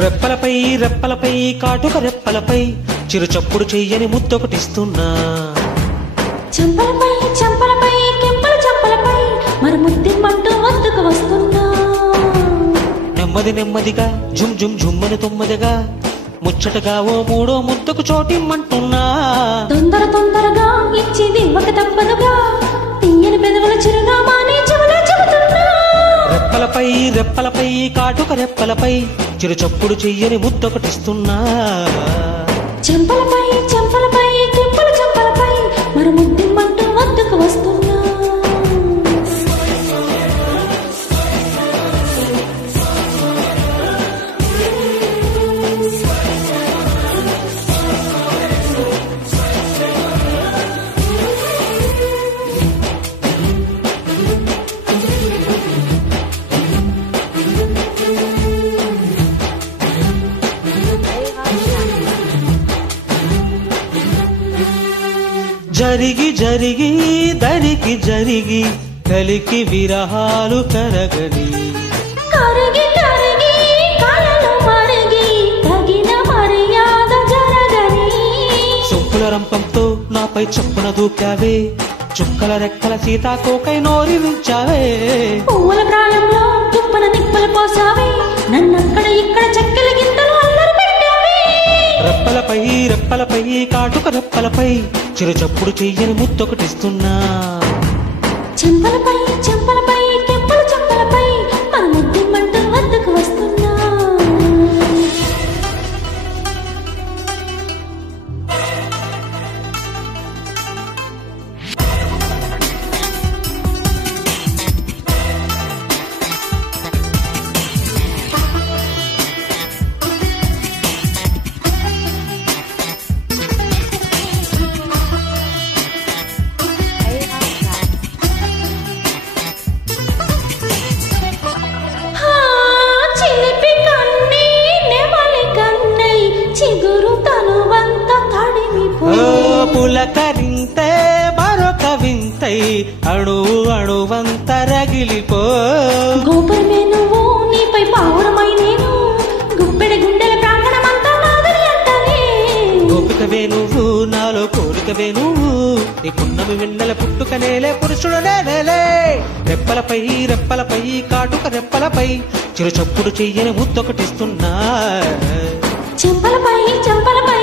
రెప్పలపై రెప్పలపై కాటుక రెప్పలపై చిరు చప్పుడు చెయ్యని ముద్దొకటిస్తున్నా. చంపలపై చంపలపై కెంపల చంపలపై మరి ముద్దిమ్మంటూ వద్దకు వస్తున్నా. నెమ్మది నెమ్మదిగా జుమ్ జుమ్ జుమ్మని తొమ్మదిగా ముచ్చటగా ఓ మూడో ముద్దకు చోటిమ్మంటున్నా. తొందర తొందరగా ఇచ్చేది ఒక తప్పదుగా తీయని పెదవుల చిరునామాని చెవులో చెబుతున్నా. రెప్పలపై రెప్పలపై కాటుక రెప్పలపై చిరు చప్పుడు చెయ్యని ముద్దొకటిస్తున్నా. చంపలపై చంపలపై కెంపల చంపలపై మరి ముద్దిమ్మంటూ వద్దకు వస్తున్నా. జరిగి జరిగి దరికి జరిగి కలికి విరహాలు కరగని కరిగి కరిగి కలలు మరిగి తగిన మర్యాద జరగని. సొంపుల రంపంతో నాపై చప్పున దూకావే చుక్కల రెక్కల సీతాకోకై నోరి నుంచావే. పువ్వుల ప్రాయంలో తుప్పల నిప్పలు పోసావే నన్నక్కడ ఇక్కడ చెక్కల గింతలు అల్లరి పెట్టావే. రెప్పలపై రెప్పలపై కాటుక రెప్పలపై చిరు చప్పుడు చెయ్యని ముద్దొకటిస్తున్నా. చెంపలపై చెంపలపై కెంపల చెంపలపై మన ముద్దిమ్మంటూ వద్దకు వస్తున్నా. పులకరింతే మరొక వింతై అణు అణువంత రగిలిపో. గోపురమే నువ్వు నీపై పావురమై నేను గుప్పెడి గుండెల ప్రాంగణమంతా నాదని అంటానే. గోపికవే నువ్వు నాలో కోరికవే నువ్వు నీ పున్నమి వెన్నెల పుట్టుకనేలే పురుషుడు నేనేలే. రెప్పలపై రెప్పలపై కాటుక రెప్పలపై చిరు చప్పుడు చెయ్యని ముద్దొకటిస్తున్నా. చెంపలపై చెంపలపై